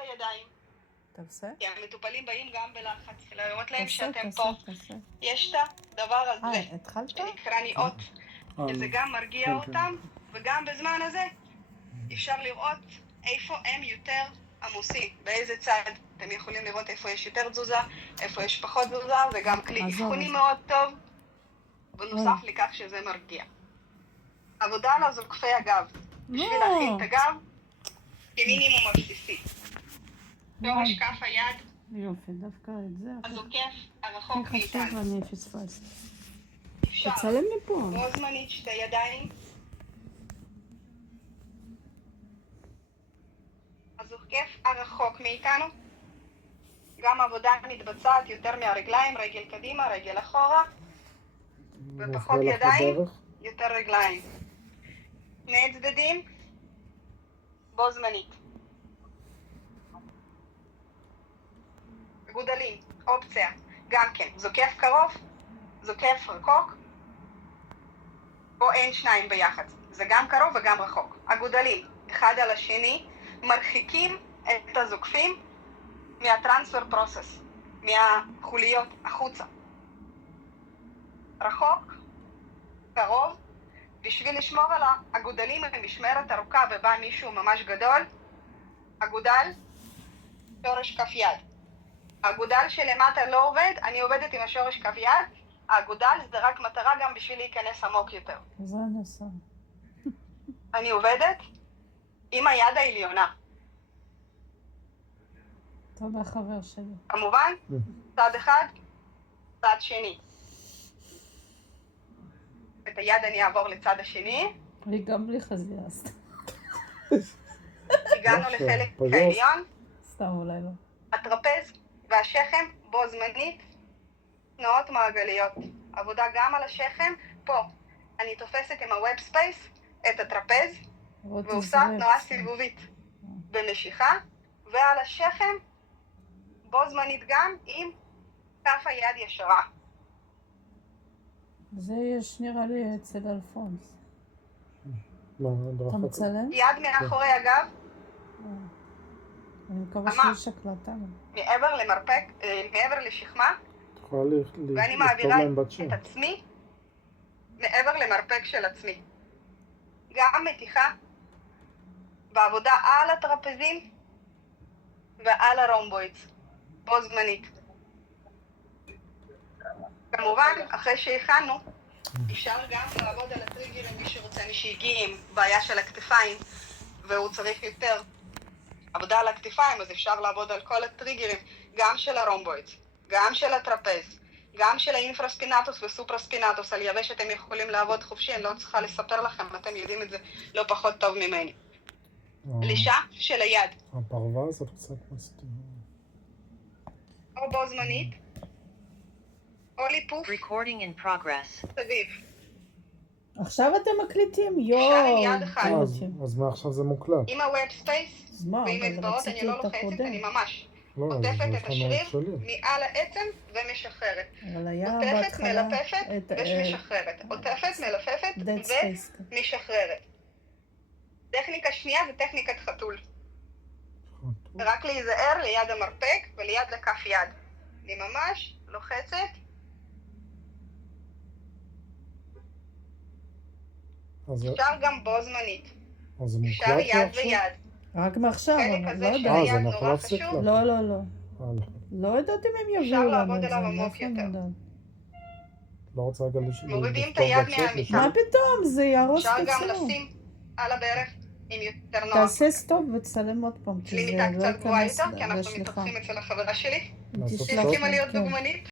הידיים. תעשה? כי המטופלים באים גם בלחץ, להראות להם תעשה, שאתם תעשה, פה. תעשה. יש את הדבר הזה, התחלת? שנקרא ניעות, שזה גם מרגיע אותם, וגם בזמן הזה אפשר לראות איפה הם יותר עמוסים, באיזה צד. אתם יכולים לראות איפה יש יותר תזוזה, איפה יש פחות תזוזה, זה גם כלי אבחוני מאוד טוב, בנוסף לכך שזה מרגיע. עבודה על זוקפי הגב, בשביל להכין את הגב, כמינימום הבסיסי. שורש כף היד, יופי, דווקא את זה. הזוקף הרחוק הכי חשוב מאיתנו. אני פספסתי. אפשר תצלם לי פה. בו זמנית שתי ידיים. הזוקף הרחוק מאיתנו. גם עבודה מתבצעת יותר מהרגליים, רגל קדימה, רגל אחורה. ופחות ידיים, יותר רגליים. שני צדדים, בו זמנית. גודלים, אופציה, גם כן, זוקף קרוב, זוקף רחוק, פה אין שניים ביחד, זה גם קרוב וגם רחוק. הגודלים, אחד על השני, מרחיקים את הזוקפים מהטרנספר פרוסס, מהחוליות החוצה. רחוק, קרוב, בשביל לשמור על הגודלים במשמרת ארוכה ובא מישהו ממש גדול, הגודל, שורש כף יד. הגודל שלמטה לא עובד, אני עובדת עם השורש כף יד, הגודל זה רק מטרה גם בשביל להיכנס עמוק יותר. זה אני עושה. אני עובדת עם היד העליונה. תודה חבר שלי. כמובן, צד אחד, צד שני. את היד אני אעבור לצד השני. היא גם בלי חזייה, סתם. הגענו לחלק העליון. סתם אולי לא. הטרפז והשכם בו זמנית, תנועות מעגליות. עבודה גם על השכם. פה אני תופסת עם הווב ספייס את הטרפז ועושה תנועה סיבובית במשיכה, ועל השכם בו זמנית גם עם כף היד ישרה. זה יש נראה לי אצל אלפונס. אתה מצלם? יד מאחורי הגב. אני מקווה שיש הקלטה. מעבר למרפק, מעבר לשכמה, ואני מעבירה את עצמי מעבר למרפק של עצמי. גם מתיחה בעבודה על הטרפזים ועל הרומבוידס, בו זמנית. כמובן, אחרי שהכנו, אפשר גם לעבוד על הטריגרים, מי שרוצה, מי שהגיע עם בעיה של הכתפיים, והוא צריך יותר עבודה על הכתפיים, אז אפשר לעבוד על כל הטריגרים, גם של הרומבוידס, גם של הטרפז, גם של האינפרספינטוס וסופרספינטוס, על יבשת הם יכולים לעבוד חופשי, אני לא צריכה לספר לכם, אתם יודעים את זה לא פחות טוב ממני. לישה של היד. הפרווה הזאת קצת מסתיר. או בו זמנית, או ליפוף. Recording in progress. סביב. עכשיו אתם מקליטים? אפשר עם יד אחת. אז מעכשיו זה מוקלט. עם הווב ספייס, ועם אצבעות אני לא לוחצת, אני ממש עוטפת את השריר מעל העצם ומשחררת. עוטפת, מלפפת ומשחררת. עוטפת, מלפפת ומשחררת. טכניקה שנייה זה טכניקת חתול. רק להיזהר ליד המרפק וליד לכף יד. אני ממש לוחצת. אפשר גם בו זמנית. אפשר יד ויד. רק מעכשיו, אבל לא יודעת. חלק הזה של היד נורא חשוב. לא, לא, לא. לא יודעת אם הם יביאו לנו את זה. אפשר לעבוד עליו עמוק יותר. לא רוצה רגע מורידים את היד מהמיטה. מה פתאום? זה יהרוס את אפשר גם הצלום. לשים על הברך עם יותר נוח. תעשה סטופ ותצלם עוד פעם. יש לי מיטה קצת גבוהה יותר, כי אנחנו מתארחים אצל החברה שלי. תשלח שהסכימה להיות דוגמנית.